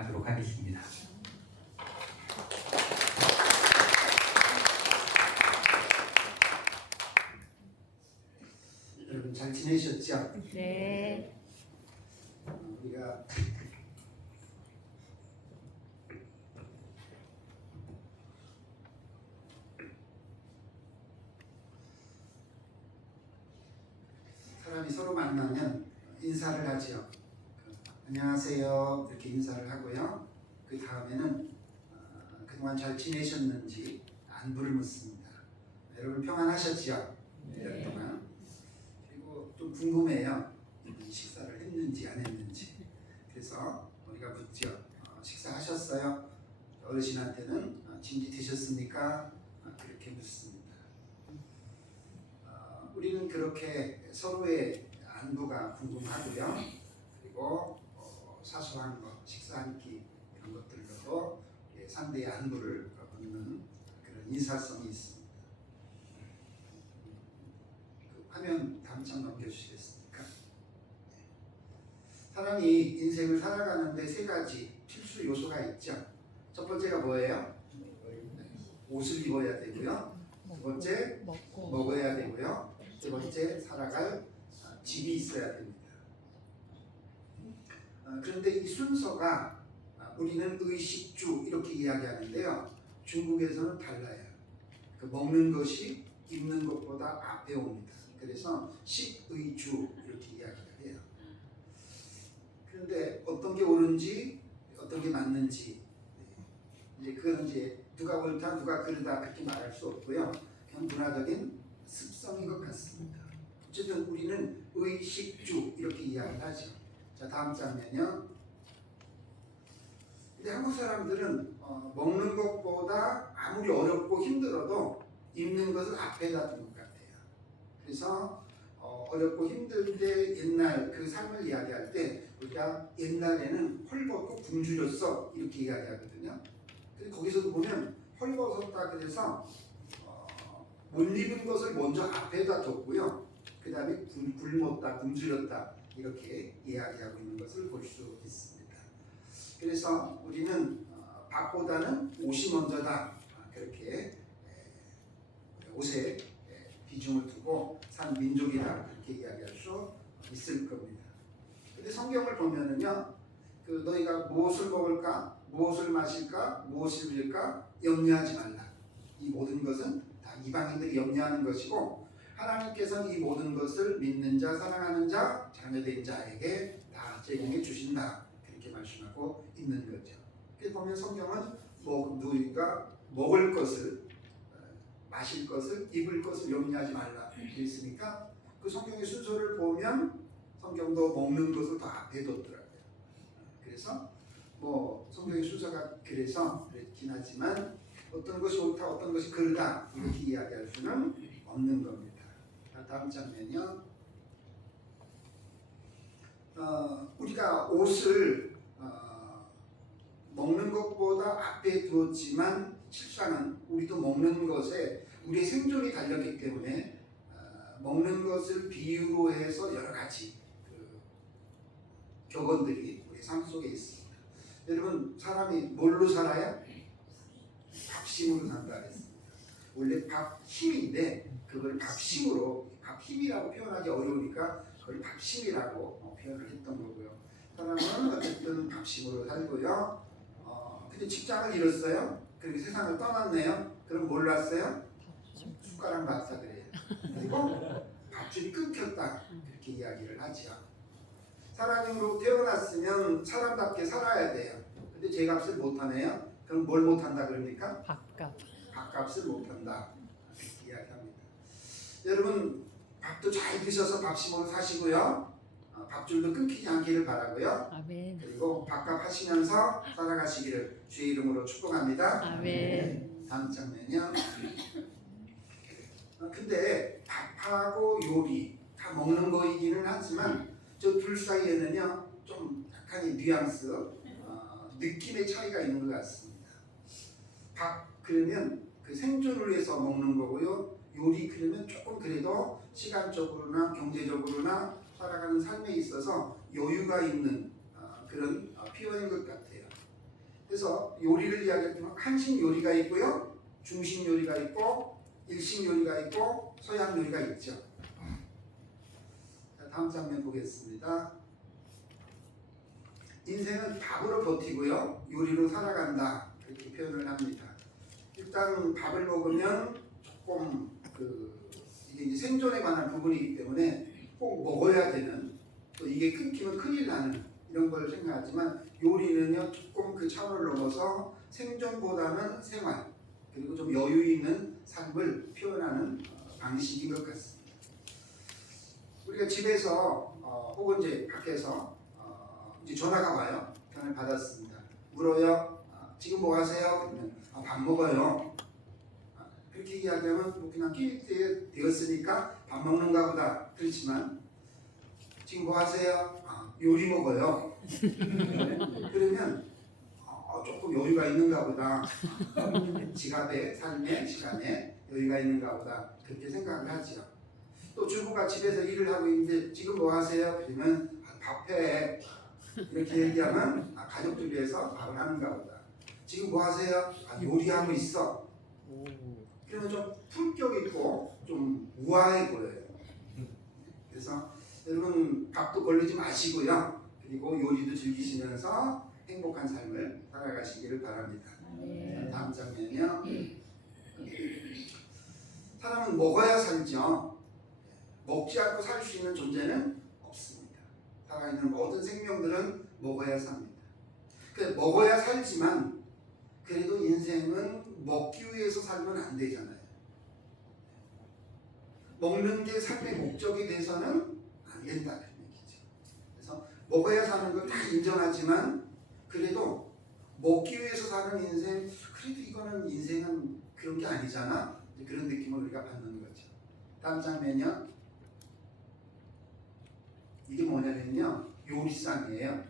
나가도록 하겠습니다. 여러분 잘 지내셨죠? 네. 우리가 사람이 서로 만나면 인사를 하죠. 안녕하세요 이렇게 인사를 하고요. 그 다음에는 그동안 잘 지내셨는지 안부를 묻습니다. 여러분 평안하셨죠? 네. 1년 동안. 그리고 좀 궁금해요. 식사를 했는지 안 했는지. 그래서 우리가 묻죠. 식사하셨어요? 어르신한테는 진지 드셨습니까? 그렇게 묻습니다. 우리는 그렇게 서로의 안부가 궁금하고요. 그리고 사소한 것, 식사 한 끼 이런 것들로도 상대의 안부를 묻는 그런 인사성이 있습니다. 그 화면 다음 장 넘겨주시겠습니까? 사람이 인생을 살아가는데 세 가지 필수 요소가 있죠. 첫 번째가 뭐예요? 옷을 입어야 되고요. 두 번째 먹어야 되고요. 세 번째 살아갈 집이 있어야 됩니다. 그런데 이 순서가 우리는 의식주 이렇게 이야기하는데요. 중국에서는 달라요. 그 먹는 것이 입는 것보다 앞에 옵니다. 그래서 식의주 이렇게 이야기를 해요. 그런데 어떤 게 옳은지 어떤 게 맞는지 이제 그건 이제 누가 옳다 누가 그르다 그렇게 말할 수 없고요. 그냥 문화적인 습성인 것 같습니다. 어쨌든 우리는 의식주 이렇게 이야기를 하죠. 자 다음 장면요. 근데 한국 사람들은 먹는 것보다 아무리 어렵고 힘들어도 입는 것을 앞에다 둔 것 같아요. 그래서 어렵고 힘들 때 옛날 그 삶을 이야기할 때 우리가 옛날에는 헐벗고 굶주렸어 이렇게 이야기하거든요. 근데 거기서도 보면 헐벗었다 그래서 못 입은 것을 먼저 앞에다 뒀고요. 그 다음에 굶었다, 굶주렸다 이렇게 이야기하고 있는 것을 볼 수 있습니다. 그래서 우리는 밥보다는 옷이 먼저다 그렇게 옷에 비중을 두고 산 민족이다 그렇게 이야기할 수 있을 겁니다. 근데 성경을 보면은요, 그 너희가 무엇을 먹을까, 무엇을 마실까, 무엇을 입을까 염려하지 말라. 이 모든 것은 다 이방인들이 염려하는 것이고 하나님께서는 이 모든 것을 믿는 자, 사랑하는 자, 자녀된 자에게 다 제공해 주신다. 그렇게 말씀하고 있는 거죠. 그래서 보면 성경은 너희가 먹을 것을, 마실 것을, 입을 것을 염려하지 말라 이렇게 있으니까 그 성경의 순서를 보면 성경도 먹는 것을 더 앞에 뒀더라고요. 그래서 성경의 순서가 그렇긴 하지만 어떤 것이 옳다, 어떤 것이 그르다 이렇게 이야기할 수는 없는 겁니다. 다음 장면요. 우리가 옷을 먹는 것보다 앞에 두었지만 실상은 우리도 먹는 것에 우리의 생존이 달렸기 때문에 먹는 것을 비유로 해서 여러 가지 격언들이 우리 삶 속에 있습니다. 여러분 사람이 뭘로 살아요? 밥심으로 산다 그랬습니다. 원래 밥힘인데 그걸 밥심으로, 밥힘이라고 표현하기 어려우니까 그걸 밥심이라고 표현을 했던 거고요. 사람은 어쨌든 밥심으로 살고요. 근데 직장을 잃었어요. 그리고 세상을 떠났네요. 그럼 뭘 났어요? 숟가락 봤다 그래요. 그리고 밥줄이 끊겼다 그렇게 이야기를 하죠. 사람으로 태어났으면 사람답게 살아야 돼요. 근데 제 값을 못하네요. 그럼 뭘 못한다 그럽니까? 밥값을 못한다 이렇게 이야기합니다. 여러분 밥도 잘 드셔서 밥심으로 사시고요. 밥줄도 끊기지 않기를 바라고요. 아멘. 그리고 밥값 하시면서 살아가시기를 주의 이름으로 축복합니다. 아멘. 다음 장면이요. 근데 밥하고 요리 다 먹는 거이기는 하지만 저 둘 사이에는요 좀 약간의 뉘앙스, 느낌의 차이가 있는 것 같습니다. 밥 그러면 그 생존을 위해서 먹는 거고요. 요리 그러면 조금 그래도 시간적으로나 경제적으로나 살아가는 삶에 있어서 여유가 있는 그런 표현인 것 같아요. 그래서 요리를 이야기했지만 한식 요리가 있고요, 중식 요리가 있고, 일식 요리가 있고, 서양 요리가 있죠. 자, 다음 장면 보겠습니다. 인생은 밥으로 버티고요, 요리로 살아간다, 이렇게 표현을 합니다. 일단 밥을 먹으면 조금 이게 이제 생존에 관한 부분이기 때문에 꼭 먹어야 되는, 또 이게 끊기면 큰일 나는 이런 걸 생각하지만, 요리는요 조금 그 차원을 넘어서 생존보다는 생활, 그리고 좀 여유 있는 삶을 표현하는 방식인 것 같습니다. 우리가 집에서 혹은 이제 밖에서 이제 전화가 와요. 전화를 받았습니다. 물어요. 지금 뭐 하세요? 그러면 밥 먹어요. 그렇게 이야기하면 뭐 그냥 끼일 때 되었으니까 밥 먹는가 보다. 그렇지만 지금 뭐 하세요? 요리 먹어요. 그러면 조금 여유가 있는가 보다. 지갑에, 삶의 시간에 여유가 있는가 보다. 그렇게 생각을 하죠. 또 주부가 집에서 일을 하고 있는데 지금 뭐 하세요? 그러면 밥해. 이렇게 얘기하면 가족들 위해서 밥을 하는가 보다. 지금 뭐 하세요? 요리하고 있어. 그러면 좀 품격 있고 좀 우아해 보여요. 그래서 여러분 밥도 걸리지 마시고요. 그리고 요리도 즐기시면서 행복한 삶을 살아가시기를 바랍니다. 다음 장면이요. 사람은 먹어야 살죠. 먹지 않고 살 수 있는 존재는 없습니다. 살아있는 모든 생명들은 먹어야 삽니다. 먹어야 살지만 그래도 인생은 먹기 위해서 살면 안 되잖아요. 먹는 게 삶의 목적이 돼서는 안 된다 그런 얘기죠. 그래서 먹어야 사는 걸 다 인정하지만 그래도 먹기 위해서 사는 인생, 그래도 이거는 인생은 그런 게 아니잖아. 그런 느낌을 우리가 받는 거죠. 다음 장면이요. 이게 뭐냐면요, 요리상이에요.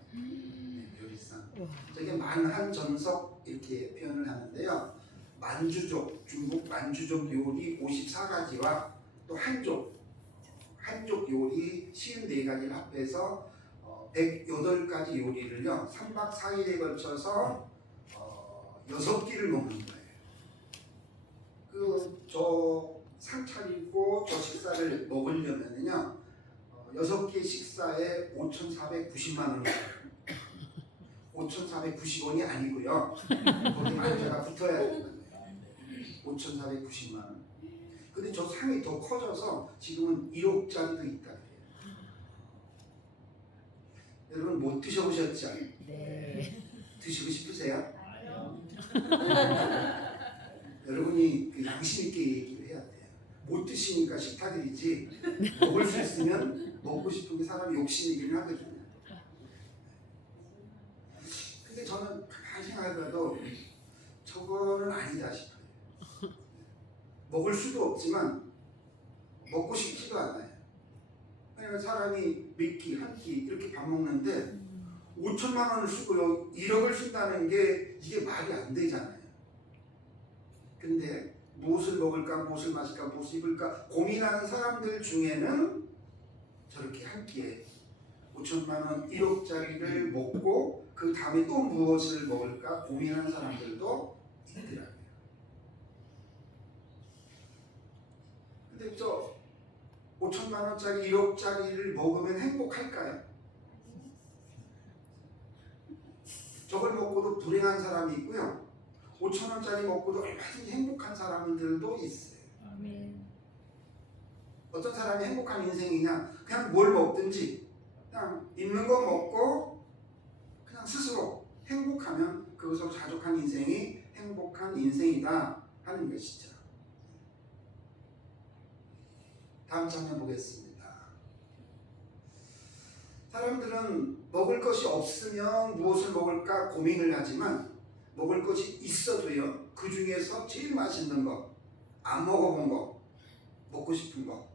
요리상. 저게 만한전석 이렇게 표현을 하는데요. 만주족, 중국 만주족 요리 54가지와 또 한족 요리 54가지를 합해서 108가지 요리를요 3박 4일에 걸쳐서 6끼를 먹는 거예요. 저 상 차리고 저 식사를 먹으려면요 6개 식사에 5,490만 원이에요. 5,490원이 아니고요. 거기 만자가 붙어야 되는 거예요. 5,490만 원. 근데 저 상이 더 커져서 지금은 1억짜리도 있다 그래요. 여러분 못 드셔보셨죠? 네. 드시고 싶으세요? 여러분이 그 양심 있게 얘기를 해야 돼요. 못 드시니까 식탁이지 먹을 수 있으면 먹고 싶은 게 사람 욕심이긴 하거든요. 근데 저는 가만히 생각해봐도 저거는 아니다 싶어요. 먹을 수도 없지만 먹고 싶지도 않아요. 왜냐면 사람이 몇 끼, 한 끼 이렇게 밥 먹는데 5천만 원을 쓰고 1억을 쓴다는 게 이게 말이 안 되잖아요. 근데 무엇을 먹을까, 무엇을 마실까, 무엇을 입을까 고민하는 사람들 중에는 저렇게 한 끼에 5천만 원 1억짜리를 먹고 그 다음에 또 무엇을 먹을까 고민하는 사람들도 있더라고요. 근데 저 5천만 원짜리 1억짜리를 먹으면 행복할까요? 저걸 먹고도 불행한 사람이 있고요. 5천 원짜리 먹고도 얼마든지 행복한 사람들도 있어요. 어떤 사람이 행복한 인생이냐? 그냥 뭘 먹든지 그냥 있는 거 먹고 그냥 스스로 행복하면 그것으로 자족한 인생이 행복한 인생이다 하는 것이죠. 다음 장면 보겠습니다. 사람들은 먹을 것이 없으면 무엇을 먹을까 고민을 하지만 먹을 것이 있어도요 그 중에서 제일 맛있는 거, 안 먹어본 거, 먹고 싶은 거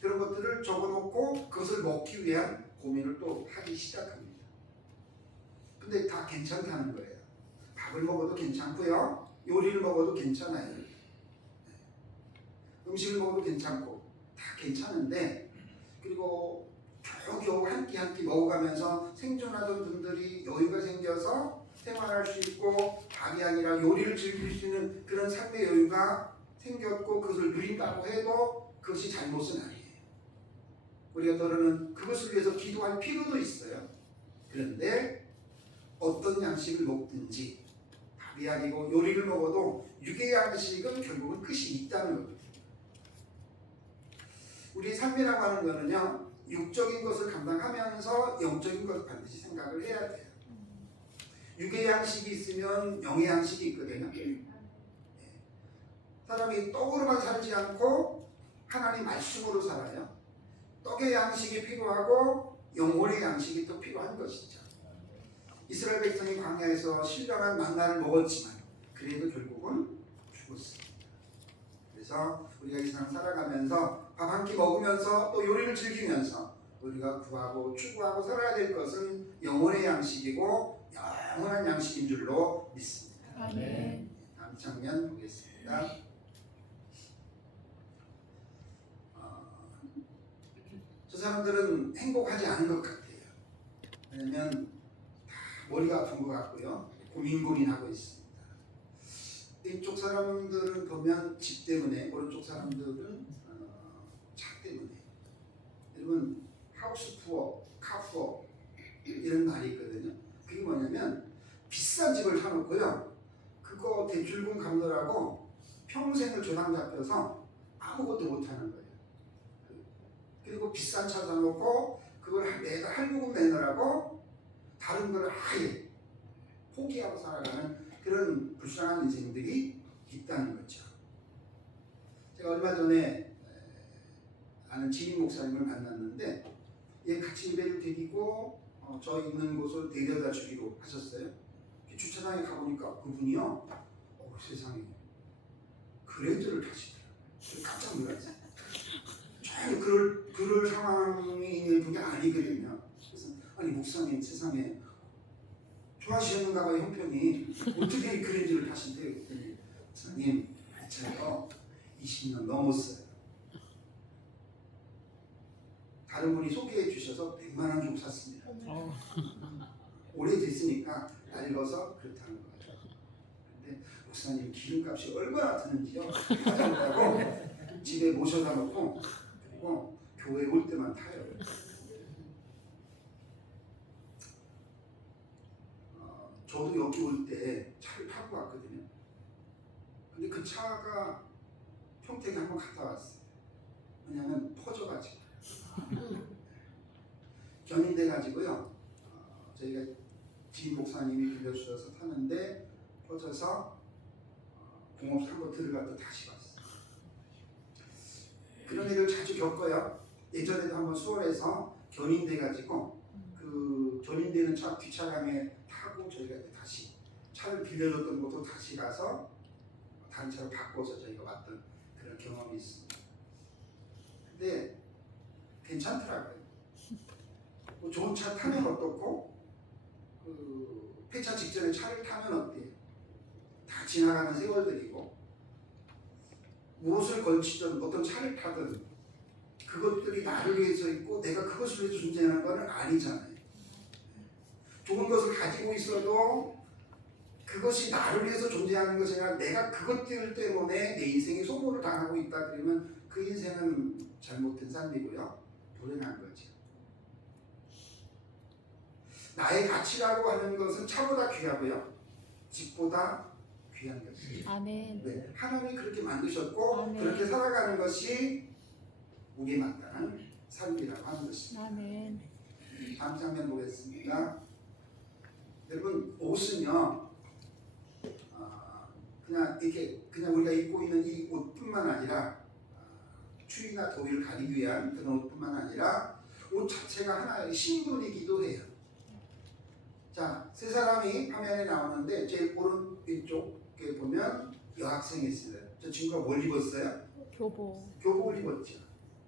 그런 것들을 적어놓고 그것을 먹기 위한 고민을 또 하기 시작합니다. 근데 다 괜찮다는 거예요. 밥을 먹어도 괜찮고요, 요리를 먹어도 괜찮아요. 음식을 먹어도 괜찮고 다 괜찮은데, 그리고 겨우겨우 한 끼 한 끼 먹어가면서 생존하던 분들이 여유가 생겨서 생활할 수 있고 밥이 아니라 요리를 즐길 수 있는 그런 삶의 여유가 생겼고 그것을 누린다고 해도 그것이 잘못은 아니에요. 우리가 더러는 그것을 위해서 기도할 필요도 있어요. 그런데 어떤 양식을 먹든지 밥이 아니고 요리를 먹어도 육의 양식은 결국은 끝이 있다는 겁니다. 우리 삶이라고 하는 거는요, 육적인 것을 감당하면서 영적인 것을 반드시 생각을 해야 돼요. 육의 양식이 있으면 영의 양식이 있거든요. 사람이 떡으로만 살지 않고 하나님 말씀으로 살아요. 떡의 양식이 필요하고 영혼의 양식이 또 필요한 것이죠. 이스라엘 백성이 광야에서 신령한 만나를 먹었지만 그래도 결국은 죽었습니다. 그래서 우리가 이 세상 살아가면서 밥 한 끼 먹으면서 또 요리를 즐기면서 우리가 구하고 추구하고 살아야 될 것은 영혼의 양식이고 영원한 양식인 줄로 믿습니다. 아멘. 다음 장면 보겠습니다. 저 사람들은 행복하지 않은 것 같아요. 왜냐면 다 머리가 아픈 것 같고요. 고민하고 있습니다. 이쪽 사람들은 보면 집 때문에, 오른쪽 사람들은 차 때문에. 여러분 하우스 푸어, 카 푸어 이런 말이 있거든요. 그게 뭐냐면 비싼 집을 사놓고요. 그거 대출금 갚느라고 평생을 조당 잡혀서 아무것도 못하는 거예요. 그리고 비싼 차 사놓고 그걸 내가 할부금 내느라고 다른 걸 아예 포기하고 살아가는 그런 불쌍한 인생들이 있다는 거죠. 제가 얼마 전에 아는 지인 목사님을 만났는데 같이 예배를 드리고 저 있는 곳을 데려다 주기로 하셨어요. 주차장에 가보니까 그분이요, 세상에 그랜저를 타시더라고요. 깜짝 놀랐어요. 전혀 그럴 상황이 있는 분이 아니거든요. 그래서 아니 목사님 세상에 좋아하시는가 봐요 형편이. 어떻게 그랜저를 타신대요? 그랬더니 목사님 제가 20년 넘었어요. 다른 분이 소개해 주셔서 100만 원 주고 샀습니다. 오래됐으니까 낡아서 그렇다는 거예요. 근데 목사님 기름값이 얼마나 드는지요? 하자고 집에 모셔다 놓고 그리고 교회 올 때만 타요. 저도 여기 올 때 차를 타고 왔거든요. 근데 그 차가 평택에 한번 갔다 왔어요. 왜냐면 퍼져가지고. 견인돼 가지고요. 저희가 지인 목사님이 빌려주셔서 타는데 퍼져서 공업사 한번 들어갔다 다시 왔어요. 그런 일을 자주 겪어요. 예전에도 한번 수원에서 견인돼 가지고 그 견인되는 차 뒷차량에 타고 저희가 다시 차를 빌려줬던 곳도 다시 가서 다른 차로 바꿔서 저희가 왔던 그런 경험이 있습니다. 근데 괜찮더라고요. 뭐 좋은 차 타면 어떻고 그 폐차 직전에 차를 타면 어때요? 다 지나가는 세월들이고 무엇을 걸치든 어떤 차를 타든 그것들이 나를 위해서 있고 내가 그것을 위해서 존재하는 건 아니잖아요. 좋은 것을 가지고 있어도 그것이 나를 위해서 존재하는 것이 아니라 내가 그것들 때문에 내 인생이 소모를 당하고 있다 그러면 그 인생은 잘못된 삶이고요. 불행한 거죠. 나의 가치라고 하는 것은 차보다 귀하고요. 집보다 귀한 것이에요. 아멘. 네, 하나님이 그렇게 만드셨고 아멘. 그렇게 살아가는 것이 우리에 마땅한 삶이라고 하는 것입니다. 아멘. 다음 장면 보겠습니다. 여러분 옷은요 그냥 우리가 입고 있는 이 옷뿐만 아니라 추위나 더위를 가리기 위한 그런 옷뿐만 아니라 옷 자체가 하나의 신분이기도 해요. 자, 세 사람이 화면에 나오는데 제일 오른쪽에 보면 여학생이 있어요. 저 친구가 뭘 입었어요? 교복을 입었죠.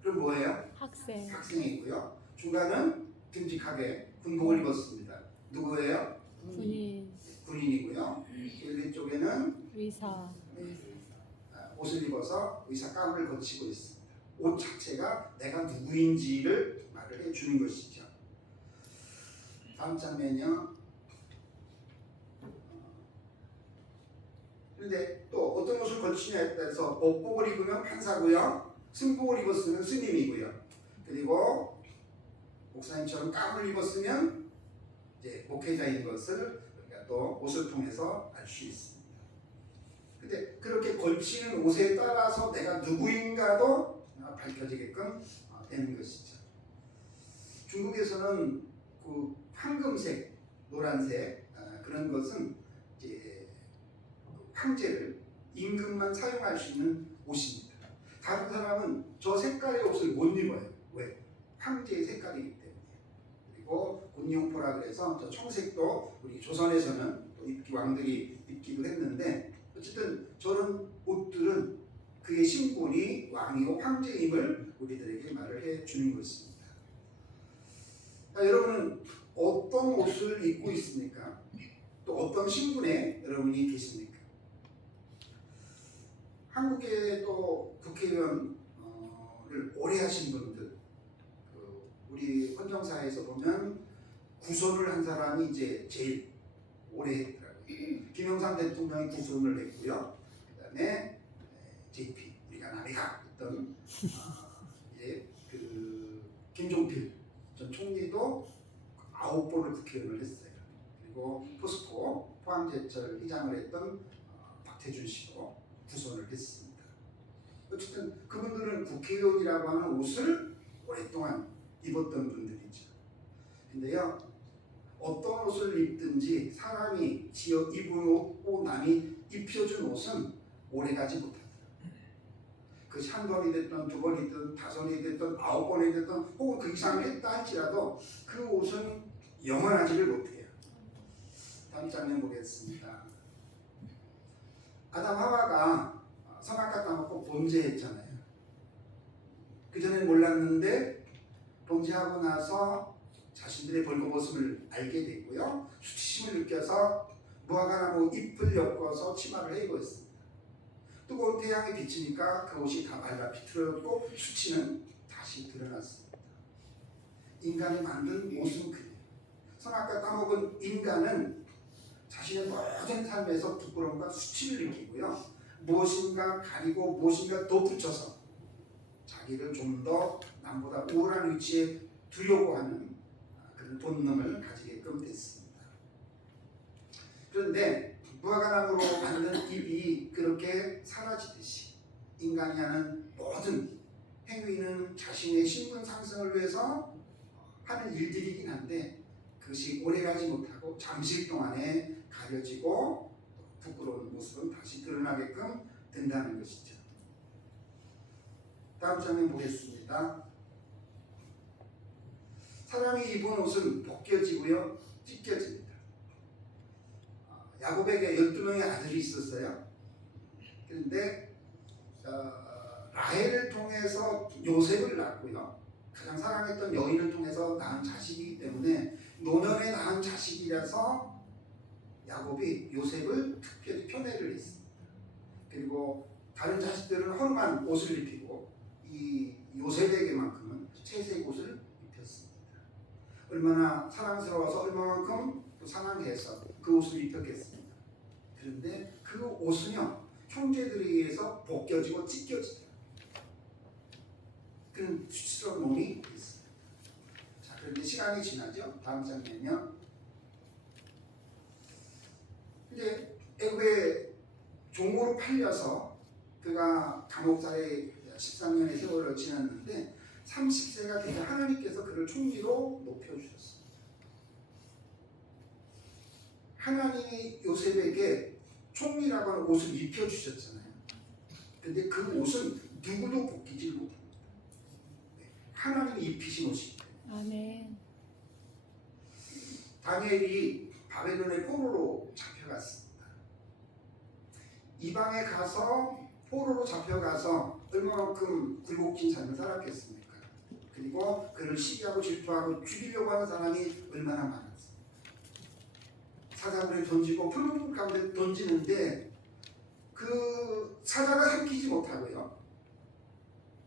그럼 뭐예요? 학생. 학생이고요. 중간은 듬직하게 군복을 입었습니다. 누구예요? 군인이고요. 제일 왼쪽에는 의사. 옷을 입어서 의사 가운을 거치고 있습니다. 옷 자체가 내가 누구인지를 말을 해주는 것이죠. 다음 장면이요. 근데 또 어떤 옷을 걸치냐에 따라서 법복을 입으면 판사고요, 승복을 입었으면 스님이고요, 그리고 목사님처럼 깜을 입었으면 이제 목회자인 것을 우리가 또 옷을 통해서 알 수 있습니다. 근데 그렇게 걸치는 옷에 따라서 내가 누구인가도 밝혀지게끔 되는 것이죠. 중국에서는 그 황금색, 노란색 그런 것은 이제 황제를 임금만 사용할 수 있는 옷입니다. 다른 사람은 저 색깔의 옷을 못 입어요. 왜? 황제의 색깔이기 때문에. 그리고 곤룡포라 그래서 저 청색도 우리 조선에서는 또 왕들이 입기도 했는데, 어쨌든 저런 옷들은 그의 신분이 왕이고 황제임을 우리들에게 말을 해 주는 것입니다. 자, 여러분은 어떤 옷을 입고 있습니까? 또 어떤 신분에 여러분이 계십니까? 한국의 또 국회의원을 오래 하신 분들, 우리 헌정사에서 보면 구선을 한 사람이 이제 제일 오래 했더라고요. 김영삼 대통령이 구선을 했고요. 그다음에 JP, 우리가 남이가 했던 이제 그 김종필 전 총리도 9번을 국회의원을 했어요. 그리고 포스코 포항제철 회장을 했던 박태준 씨도 구선을 했습니다. 어쨌든 그분들은 국회의원이라고 하는 옷을 오랫동안 입었던 분들이죠. 근데요, 어떤 옷을 입든지 사람이 지어 입은 옷, 남이 입혀준 옷은 오래가지 못합니다. 그것이 한 번이 됐든 두 번이든 다섯 번이 됐든 9번이 됐든 혹은 그 이상을 했다 할지라도 그 옷은 영원하지를 못해요. 다음 장면 보겠습니다. 아담 하와가 선악과 따먹고 범죄했잖아요. 그전엔 몰랐는데 범죄하고 나서 자신들의 벌거벗음을 알게 되고요, 수치심을 느껴서 무화과나무 잎을 엮어서 치마를 해 입었습니다. 뜨거운 태양이 비치니까 그 옷이 다 말라 비틀어졌고 수치는 다시 드러났습니다. 인간이 만든 옷은 그래요. 선악과 따먹은 인간은 자신의 모든 삶에서 부끄러움과 수치를 느끼고요, 무엇인가 가리고 무엇인가 덧붙여서 자기를 좀 더 남보다 우월한 위치에 두려고 하는 그런 본능을 가지게끔 됐습니다. 그런데 무화과나무로 만든 잎이 그렇게 사라지듯이 인간이 하는 모든 행위는 자신의 신분 상승을 위해서 하는 일들이긴 한데 그것이 오래가지 못하고 잠시 동안에 가려지고 부끄러운 모습은 다시 드러나게끔 된다는 것이죠. 다음 장면 보겠습니다. 사람이 입은 옷은 벗겨지고요, 찢겨집니다. 야곱에게 12명의 아들이 있었어요. 그런데 라헬을 통해서 요셉을 낳았고요, 가장 사랑했던 여인을 통해서 낳은 자식이기 때문에 노년에 낳은 자식이라서 야곱이 요셉을 특별히 편애를 했습니다. 그리고 다른 자식들은 험한 옷을 입히고 이 요셉에게만큼은 채색 옷을 입혔습니다. 얼마나 사랑스러워서 얼마만큼 또 사랑해서 그 옷을 입혔겠습니다. 그런데 그 옷은요, 형제들에 의해서 벗겨지고 찢겨지죠. 그런 수치스러운 몸이 있습니다. 자, 그런데 시간이 지나죠. 다음 장면은요, 이제 애굽에 종으로 팔려서 그가 감옥살이 13년의 세월을 지났는데 30세가 되자 하나님께서 그를 총리로 높여주셨습니다. 하나님이 요셉에게 총리라고 하는 옷을 입혀주셨잖아요. 근데 그 옷은 누구도 벗기지 못합니다. 하나님이 입히신 옷이기 때문에. 아멘. 다니엘이 바벨론의 포로로 잡혀갔습니다. 이방에 가서 포로로 잡혀가서 얼마만큼 굴복진 삶을 살았겠습니까? 그리고 그를 시기하고 질투하고 죽이려고 하는 사람이 얼마나 많았습니까? 사자굴에 던지고 풀무불 가운데 던지는데 그 사자가 삼키지 못하고요,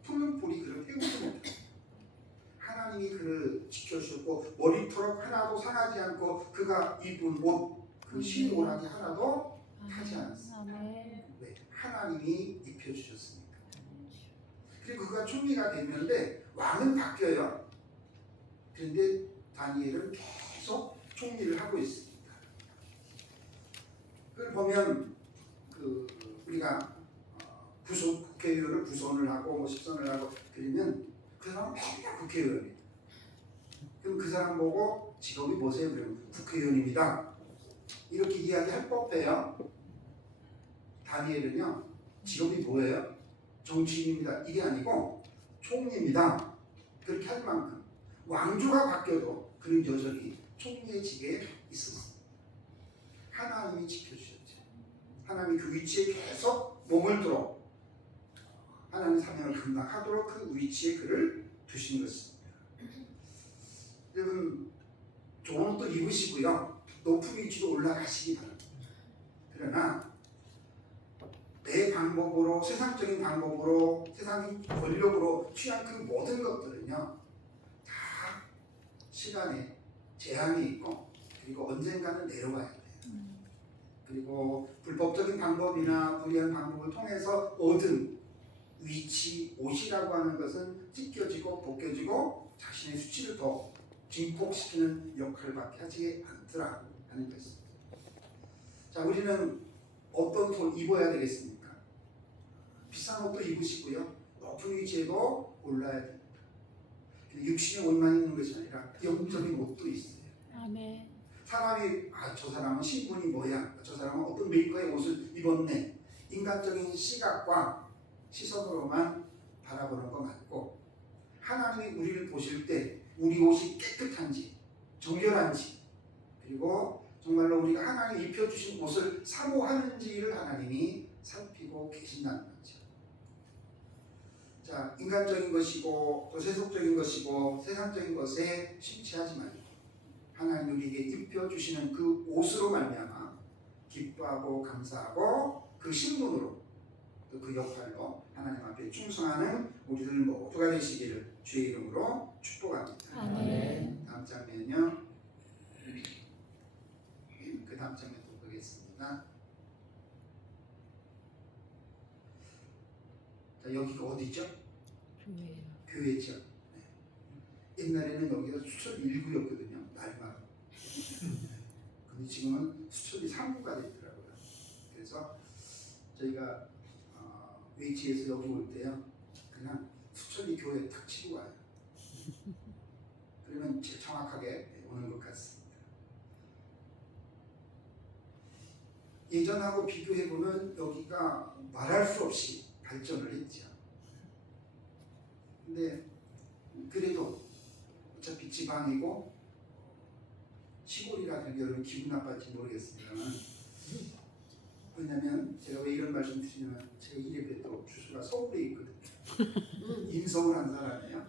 풀무불이 그를 태우지 못합니다. 하나님이 그를 지켜주셨고 머리털 하나도 상하지 않고 그가 입은 옷, 그 신 오락이 하나도 타지 않습니다. 아멘. 왜? 하나님이 입혀주셨으니까. 그리고 그가 총리가 됐는데 왕은 바뀌어요. 그런데 다니엘은 계속 총리를 하고 있습니다. 그걸 보면 우리가 국회의원을 구선을 하고 뭐 식선을 하고 그러면 그 사람은 맨날 국회의원이에요. 그럼 그 사람 보고 직업이 뭐세요? 그러면 국회의원입니다. 이렇게 이야기할 법해요. 다니엘은요 직업이 뭐예요? 정치인입니다. 이게 아니고 총리입니다. 그렇게 할 만큼 왕조가 바뀌어도 그는 여전히 총리의 직에 있습니다. 하나님이 지켜주셨죠. 하나님이 그 위치에 계속 몸을 들어 하나님의 사명을 감당하도록 그 위치에 그를 두신 것입니다. 여러분 좋은 옷도 입으시고요. 높은 위치로 올라가시기 바랍니다. 그러나 내 방법으로 세상적인 방법으로 세상의 권력으로 취한 그 모든 것들은요 다 시간에 제한이 있고 그리고 언젠가는 내려와야 돼요. 그리고 불법적인 방법이나 불리한 방법을 통해서 얻은 위치, 옷이라고 하는 것은 찢겨지고 벗겨지고 자신의 수치를 더 증폭시키는 역할밖에 하지 않더라 하는 것입니다. 자, 우리는 어떤 옷을 입어야 되겠습니까? 비싼 옷도 입으시고요. 높은 위치에도 올라야 됩니다. 육신의 옷만 있는 것이 아니라 영적인 옷도 있어요. 아멘. 사람이 저 사람은 신분이 뭐야? 저 사람은 어떤 메이커의 옷을 입었네. 인간적인 시각과 시선으로만 바라보는 것 같고 하나님이 우리를 보실 때 우리 옷이 깨끗한지 정결한지 그리고 정말로 우리가 하나님이 입혀주신 옷을 사모하는지를 하나님이 살피고 계신다는 거죠. 자, 인간적인 것이고 또 세속적인 것이고 세상적인 것에 심취하지 말고 하나님 우리에게 입혀주시는 그 옷으로 말미암아 기뻐하고 감사하고 그 신분으로 또 그 역할로 하나님 앞에 충성하는 우리들 모두가 되시기를 주의 이름으로 축복합니다. 아멘. 다음 장면은요. 그 다음 장면 또 보겠습니다. 자, 여기가 어디죠? 교회요. 교회죠. 네. 옛날에는 여기가 수천 1구였거든요. 날마다. 근데 지금은 수천이 3구가 됐더라고요. 그래서 저희가 웨이치에서 여기 올 때요. 그냥 수천이 교회에 탁 치고 와요. 그러면 제일 정확하게 오는 것 같습니다. 예전하고 비교해보면 여기가 말할 수 없이 발전을 했죠. 근데 그래도 어차피 지방이고 시골이라 그게 여러분 기분 나빠질지 모르겠습니다만 왜냐면 제가 왜 이런 말씀 드리냐면 제가 이 예배도 주소가 서울에 있거든요. 인서울 한 사람이에요.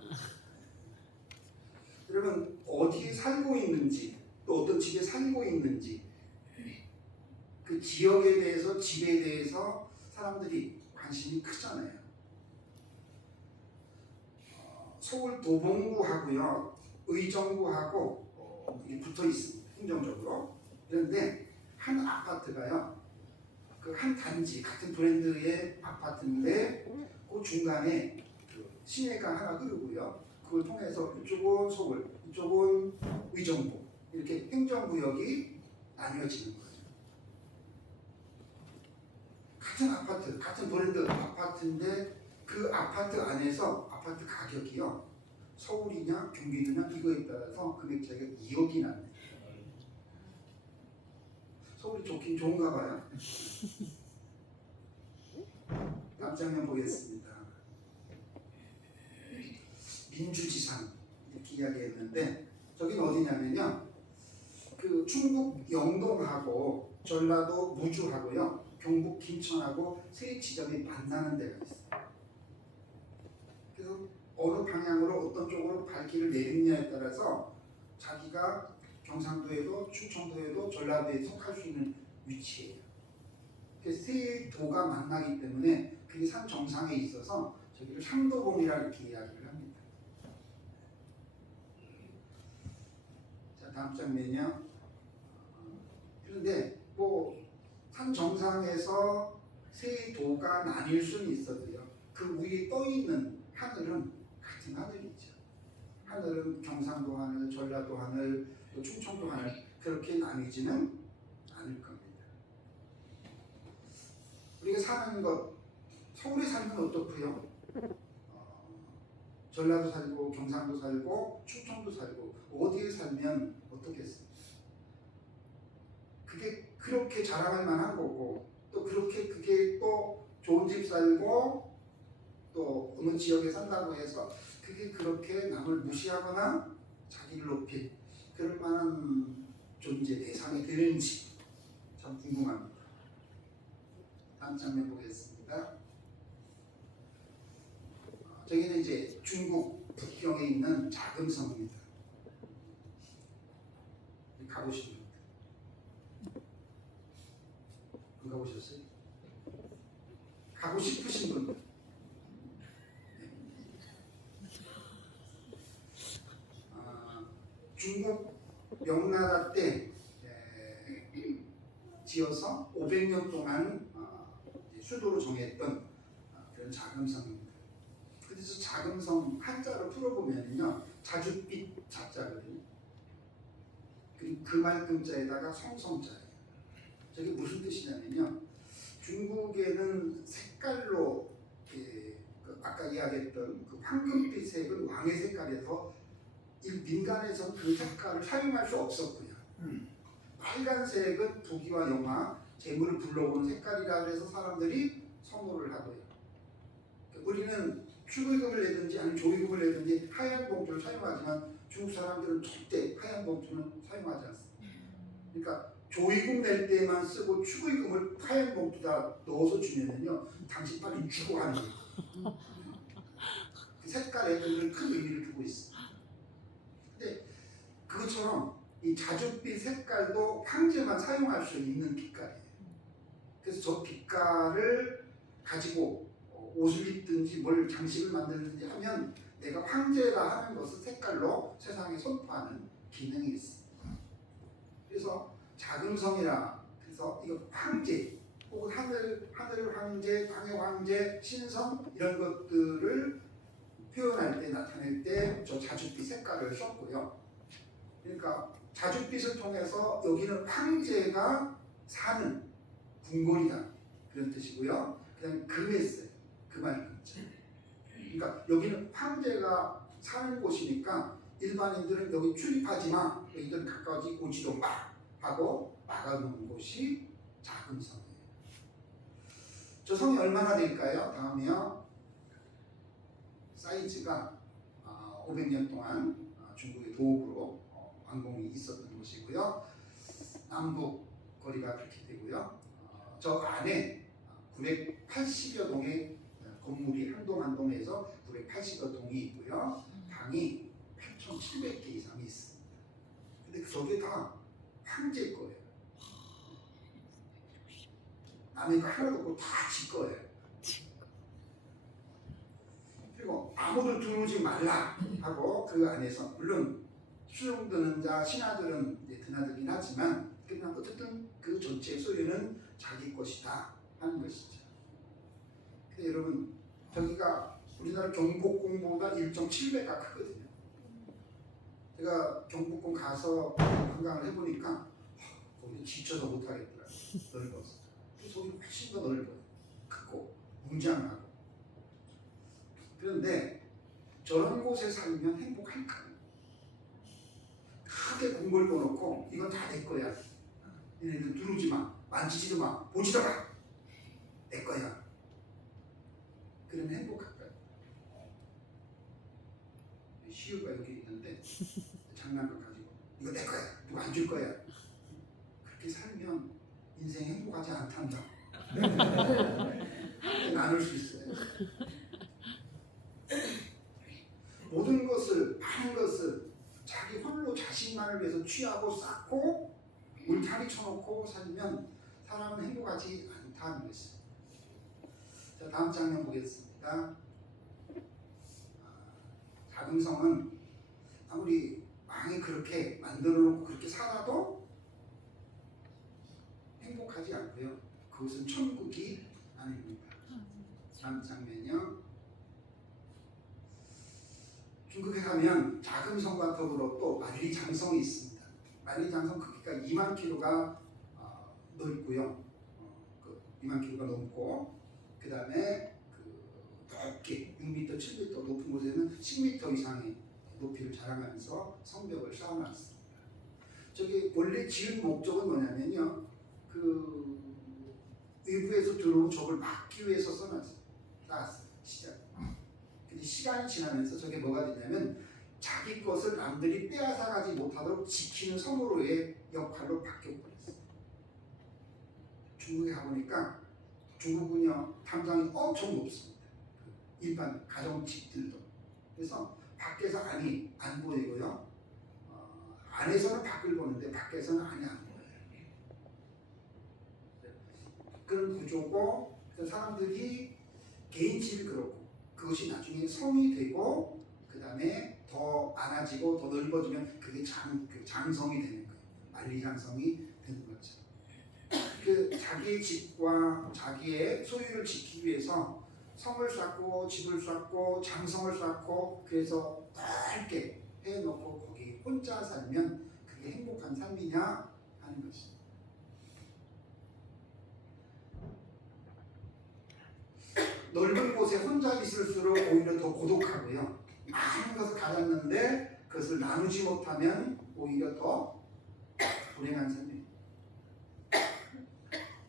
여러분 어디에 살고 있는지 또 어떤 집에 살고 있는지 그 지역에 대해서 집에 대해서 사람들이 관심이 크잖아요. 서울 도봉구하고요 의정부하고 붙어 있습니다. 행정적으로. 그런데 한 아파트가요 그 한 단지 같은 브랜드의 아파트인데 그 중간에 그 시내가 하나 흐르고요. 그걸 통해서 이쪽은 서울, 이쪽은 의정부 이렇게 행정구역이 나뉘어지는 거죠. 같은 아파트, 같은 브랜드 아파트인데 그 아파트 안에서 아파트 가격이요 서울이냐 경기도냐 이거에 따라서 금액 차이가 2억이 나네요. 서울이 좋긴 좋은가 봐요. 다음 장면 보겠습니다. 민주지상 이렇게 이야기했는데 저긴 어디냐면요 그 충북 영동하고 전라도 무주하고요 경북 김천하고 세 지점이 만나는 데가 있어요. 그래서 어느 방향으로 어떤 쪽으로 발길을 내리느냐에 따라서 자기가 경상도에도 충청도에도 전라도에 속할 수 있는 위치예요. 그래서 세 도가 만나기 때문에 그게 산 정상에 있어서 저기를 상도봉이라 이렇게 이야기를 합니다. 자, 다음 장면이요. 그런데 뭐 산 산 정상에서 세 도가 나뉠 수는 있어도요. 그 위에 떠 있는 하늘은 같은 하늘이죠. 하늘은 경상도 하늘, 전라도 하늘, 또 충청도 하늘 그렇게 나뉘지는 않을 겁니다. 우리가 사는 것, 서울에 살면 어떻고요? 전라도 살고, 경상도 살고, 충청도 살고 어디에 살면 어떻겠어요? 그게 그렇게 자랑할 만한 거고 또 그렇게 그게 또 좋은 집 살고 또 어느 지역에 산다고 해서 그게 그렇게 남을 무시하거나 자기를 높일 그럴 만한 존재 대상이 되는지 참 궁금합니다. 다음 장면 보겠습니다. 저기는 이제 중국 북경에 있는 자금성입니다. 가보신 분? 안 가보셨어요? 가고 싶으신 분? 중국 명나라 때 지어서 500년 동안 수도로 정했던 그런 자금성입니다. 그래서 자금성 한자로 풀어보면요, 자줏빛 자자거든요. 그리고 금알금자에다가 성성자예요. 저게 무슨 뜻이냐면요, 중국에는 색깔로 아까 이야기했던 그 황금빛 색은 왕의 색깔에서 이 민간에서 그 색깔을 사용할 수 없었고요. 빨간색은 부귀와 영화, 재물을 불러오는 색깔이라 그래서 사람들이 선호를 하고요. 우리는 축의금을 내든지 아니면 조의금을 내든지 하얀 봉투를 사용하지만 중국 사람들은 절대 하얀 봉투는 사용하지 않습니다. 그러니까 조의금 낼 때만 쓰고 축의금을 하얀 봉투에다 넣어서 주면은요, 당신 빨리 주고 하는 거예요. 그 색깔에 큰 의미를 두고 있습니다. 근데 그것처럼 이 자줏빛 색깔도 황제만 사용할 수 있는 빛깔이에요. 그래서 저 빛깔을 가지고 옷을 입든지 뭘 장식을 만들든지 하면 내가 황제라 하는 것을 색깔로 세상에 선포하는 기능이 있습니다. 그래서 자금성이라, 그래서 이거 황제 혹은 하늘 황제, 광역 황제, 신성 이런 것들을 표현할 때, 나타낼 때 저 자줏빛 색깔을 썼고요. 그러니까 자줏빛을 통해서 여기는 황제가 사는 궁궐이다 그런 뜻이고요. 그다음에 금에 써요. 금알금자. 그러니까 여기는 황제가 사는 곳이니까 일반인들은 여기 출입하지 마, 너희들은 가까이 오지도 마 하고 막아놓은 곳이 자금성이에요. 저 성이 얼마나 될까요? 다음이요. 사이즈가 500년 동안 중국의 도읍으로 왕궁이 있었던 곳이고요. 남북 거리가 그렇게 되고요. 저 안에 980여 동의 건물이 한 동 한 동에서 980여 동이 있고요. 방이 8,700개 이상이 있습니다. 근데 저게 다 황제 거예요. 남의 거 하나도 없고 다 지 거예요. 그리고 아무도 들어오지 말라 하고 그 안에서, 물론 수종 드는 자, 신하들은 드나들긴 하지만 그냥 어쨌든 그 전체의 소유는 자기 것이다 하는 것이죠. 근데 여러분, 저기가 우리나라 경복궁보다 1.7배가 크거든요. 제가 경복궁 가서 관광을 해보니까 거기 지쳐서 못하겠더라고요. 넓어서. 저기 훨씬 더 넓어요. 크고 웅장하고. 그런데 저런 곳에 살면 행복할까요? 크게 궁궐 꺼놓고 이건 다 내 거야. 얘네들 누르지 마, 만지지도 마, 보지도 마. 내 거야. 그러면 행복할까요? 시우가 여기 있는데 장난감 가지고 이거 내 거야, 누가 안 줄 거야. 그렇게 살면 인생 행복하지 않단다. 나눌 수 있어요. 모든 것을, 많은 것을 자기 홀로 자신만을 위해서 취하고 쌓고 울타리 쳐놓고 살면 사람은 행복하지 않다는 것입니다. 자, 다음 장면 보겠습니다. 자금성은 아무리 왕이 그렇게 만들어 놓고 그렇게 살아도 행복하지 않고요. 그것은 천국이 아닙니다. 다음 장면이요. 중국에 가면 작은 성과 더불어 또 만리장성이 있습니다. 만리장성 크기가 2만 킬로가 넓고요. 2만 킬로가 넘고 그 다음에 높게 6m, 7m 높은 곳에는 10m 이상의 높이를 자랑하면서 성벽을 쌓아놨습니다. 저기 원래 지은 목적은 뭐냐면요, 그 외부에서 들어온 적을 막기 위해서 쌓았어요. 근데 시간이 지나면서 저게 뭐가 되냐면 자기 것을 남들이 빼앗아가지 못하도록 지키는 성으로의 역할로 바뀌어버렸어요. 중국에 가보니까 중국은요 탐장이 엄청 높습니다. 일반 가정집들도. 그래서 밖에서 안이 안 보이고요. 안에서는 밖을 보는데 밖에서는 안이 안 보여요. 그런 구조고 사람들이 개인 집이 그렇고 그것이 나중에 성이 되고 그 다음에 더 많아지고 더 넓어지면 그게 장성이 되는 거예요. 만리장성이 되는 거죠. 그 자기의 집과 자기의 소유를 지키기 위해서 성을 쌓고 집을 쌓고 장성을 쌓고 그래서 넓게 해놓고 거기 혼자 살면 그게 행복한 삶이냐 하는 것입니다. 넓은 곳에 혼자 있을수록 오히려 더 고독하고요. 많은 것을 가졌는데 그것을 나누지 못하면 오히려 더 불행한 삶입니다.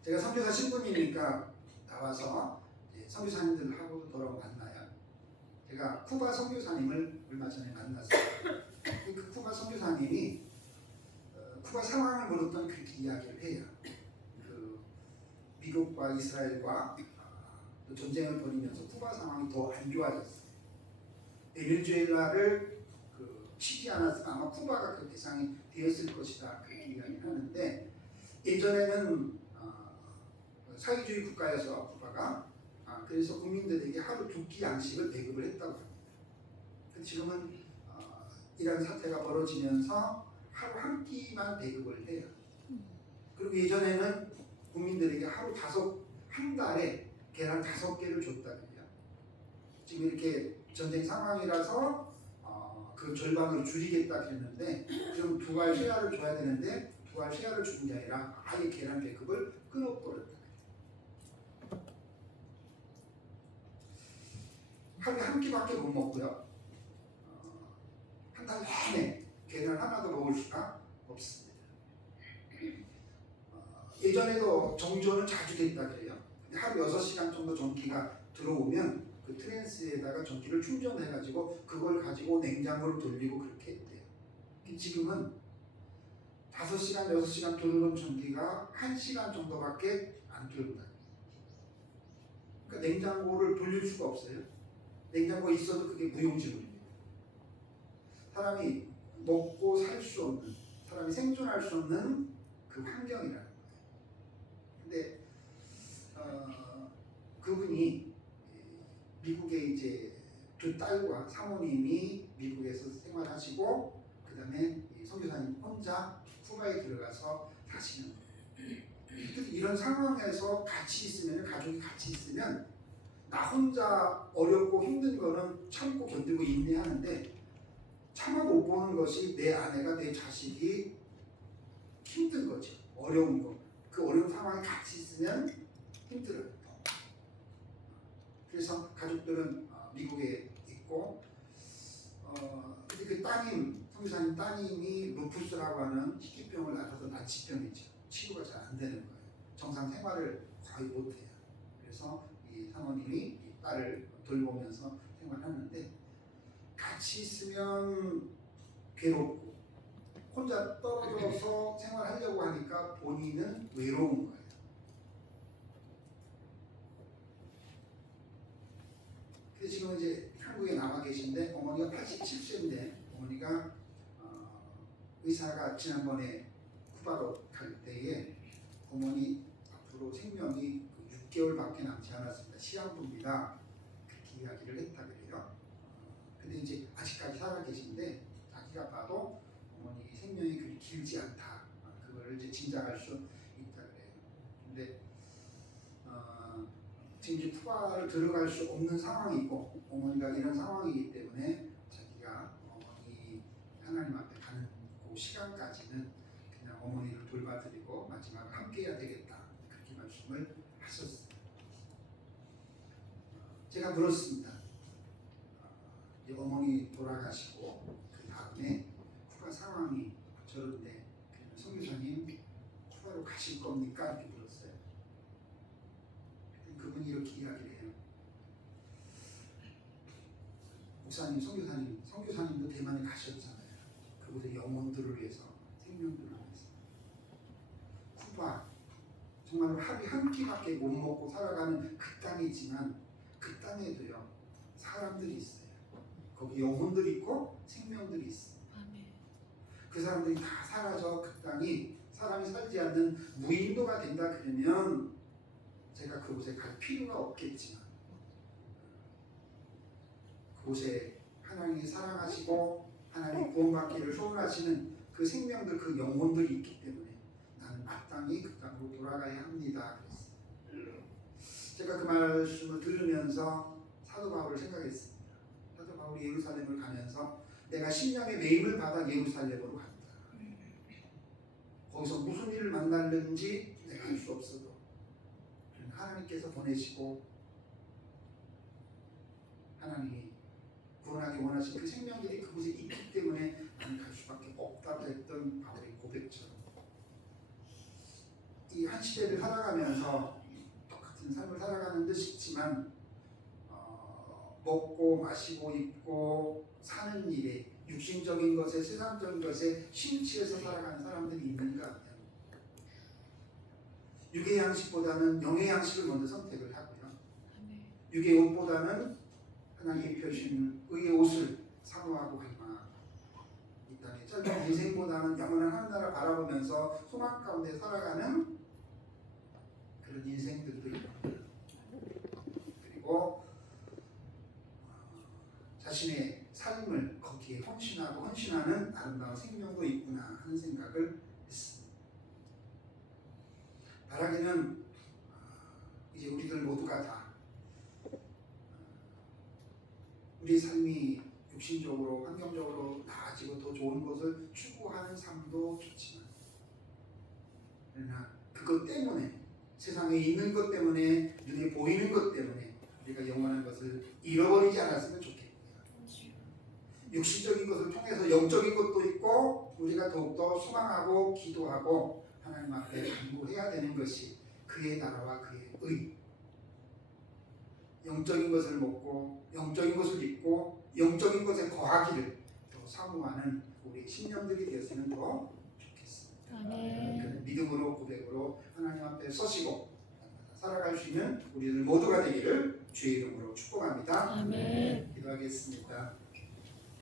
제가 선교사 신분이니까 나와서 선교사님들하고도 더러 만나요. 제가 쿠바 선교사님을 얼마 전에 만났어요. 그 쿠바 선교사님이 쿠바 상황을 물었던 그렇게 이야기를 해요. 그 미국과 이스라엘과 또 전쟁을 벌이면서 쿠바 상황이 더 안 좋아졌어요. 베네수엘라를 치지 않았으면 아마 쿠바가 그 대상이 되었을 것이다 그렇게 이야기를 하는데 예전에는 사회주의 국가여서 쿠바가 그래서 국민들에게 하루 2끼 양식을 배급을 했다고 합니다. 지금은 이런 사태가 벌어지면서 하루 1끼만 배급을 해요. 그리고 예전에는 국민들에게 한 달에 계란 5개를 줬다 그래요. 지금 이렇게 전쟁 상황이라서 그 절반으로 줄이겠다 그랬는데 그럼 2알 쉐아를 줘야 되는데 2알 쉐아를 주는 게 아니라 아예 계란 배급을 끊어버렸다. 하루에 1끼밖에 못 먹고요. 한 달 내내 계란 하나도 먹을 수가 없습니다. 예전에도 정조는 자주 됐다 그래요. 하루 6시간 정도 전기가 들어오면 그 트랜스에다가 전기를 충전해가지고 그걸 가지고 냉장고를 돌리고 그렇게 했대요. 지금은 5시간, 6시간 들어오는 전기가 1시간 정도밖에 안 들어온다. 그러니까 냉장고를 돌릴 수가 없어요. 냉장고에 있어도 그게 무용지물입니다. 사람이 먹고 살 수 없는, 사람이 생존할 수 없는 그 환경이라는 거예요. 근데 그분이 미국의 이제 2 딸과 사모님이 미국에서 생활하시고 그 다음에 선교사님 혼자 쿠바에 들어가서 사시는 거예요. 이런 상황에서 같이 있으면, 가족이 같이 있으면 나 혼자 어렵고 힘든 거는 참고 견디고 인내하는데 참아 못 보는 것이 내 아내가 내 자식이 힘든 거죠. 어려운 거. 그 어려운 상황에 같이 있으면 힘들어요. 그래서 가족들은 미국에 있고 근데 그 따님, 선교사님 따님이 루푸스라고 하는 희귀병을 앓아서 난치병이죠. 치료가 잘 안 되는 거예요. 정상 생활을 거의 못해요. 그래서 이 사모님이 이 딸을 돌보면서 생활하는데 같이 있으면 괴롭고 혼자 떨어져서 생활하려고 하니까 본인은 외로운 거예요. 근데 지금 이제 한국에 남아 계신데 어머니가 87세인데 어머니가 의사가 지난번에 쿠바로 갈 때에 어머니 앞으로 생명이 6개월밖에 남지 않았습니다. 시한부입니다. 그렇게 이야기를 했다 그래요. 근데 이제 아직까지 살아 계신데 자기가 봐도 어머니 생명이 그리 길지 않다. 그걸 이제 짐작할 수 있다 그래요. 근데 지금 이제 푸바를 들어갈 수 없는 상황이고 어머니가 이런 상황이기 때문에 자기가 이 하나님 앞에 가는 그 시간까지는 그냥 어머니를 돌봐드리고 마지막에 함께해야 되겠다 그렇게 말씀을 하셨어요. 제가 물었습니다. 이 어머니 돌아가시고 그 다음에 쿠바 상황이 저런데 선교사님 쿠바로 가실 겁니까? 이렇게 물었어요. 그분이 이렇게 이야기를 해요. 목사님, 선교사님도 대만에 가셨잖아요. 그곳의 영혼들을 위해서, 생명들을 위해서. 쿠바 정말로 하루에 한 끼밖에 못 먹고 살아가는 그 땅이지만 그 땅에도요 사람들이 있어요. 거기 영혼들이 있고 생명들이 있어요. 아멘. 그 사람들이 다 사라져 그 땅이 사람이 살지 않는 무인도가 된다 그러면 제가 그곳에 갈 필요가 없겠지만 그곳에 하나님이 사랑하시고 하나님이 구원받기를 소원하시는 그 생명들, 그 영혼들이 있기 때문에 나는 마땅히 그 땅으로 돌아가야 합니다. 그랬어요. 제가 그 말씀을 들으면서 사도 바울을 생각했습니다. 사도 바울이 예루살렘을 가면서 내가 신령의 매임을 받아 예루살렘으로 간다. 거기서 무슨 일을 만났는지 내가 알 수 없어도 하나님께서 보내시고 하나님이 구원하기 원하신 그 생명들이 그곳에 있기 때문에 나는 갈 수밖에 없다 했던 바울의 고백처럼 이 한 시대를 살아가면서 똑같은 삶을 살아가는 듯 싶지만 먹고 마시고 입고 사는 일에 육신적인 것에 세상적인 것에 심취해서 살아가는 사람들이 있는가 하면 육의 양식보다는 영의 양식을 먼저 선택을 하고요. 육의 옷보다는 하나님이 입혀주신 의의 옷을 사모하고 갈망하고 이 땅의 짧은 인생보다는 영원한 하늘나라 바라보면서 소망 가운데 살아가는 그런 인생들도 있고 그리고 자신의 삶을 거기에 헌신하는 아름다운 생명도 있구나 하는 생각을 했습니다. 바라기는 이제 우리들 모두가 다 우리 삶이 육신적으로 환경적으로 나아지고 더 좋은 것을 추구하는 삶도 좋지만 그러나 그것 때문에 세상에 있는 것 때문에 눈에 보이는 것 때문에 우리가 영원한 것을 잃어버리지 않았으면 좋겠고요. 육신적인 것을 통해서 영적인 것도 있고 우리가 더욱더 소망하고 기도하고 하나님 앞에 간구해야 되는 것이 그의 나라와 그의 의 영적인 것을 먹고 영적인 것을 입고 영적인 것에 거하기를 더 사모하는 우리 신령들이 되었으면 더 좋겠습니다. 아멘. 믿음으로 고백으로 하나님 앞에 서시고 살아갈 수 있는 우리들 모두가 되기를 주의 이름으로 축복합니다. 아멘. 기도하겠습니다.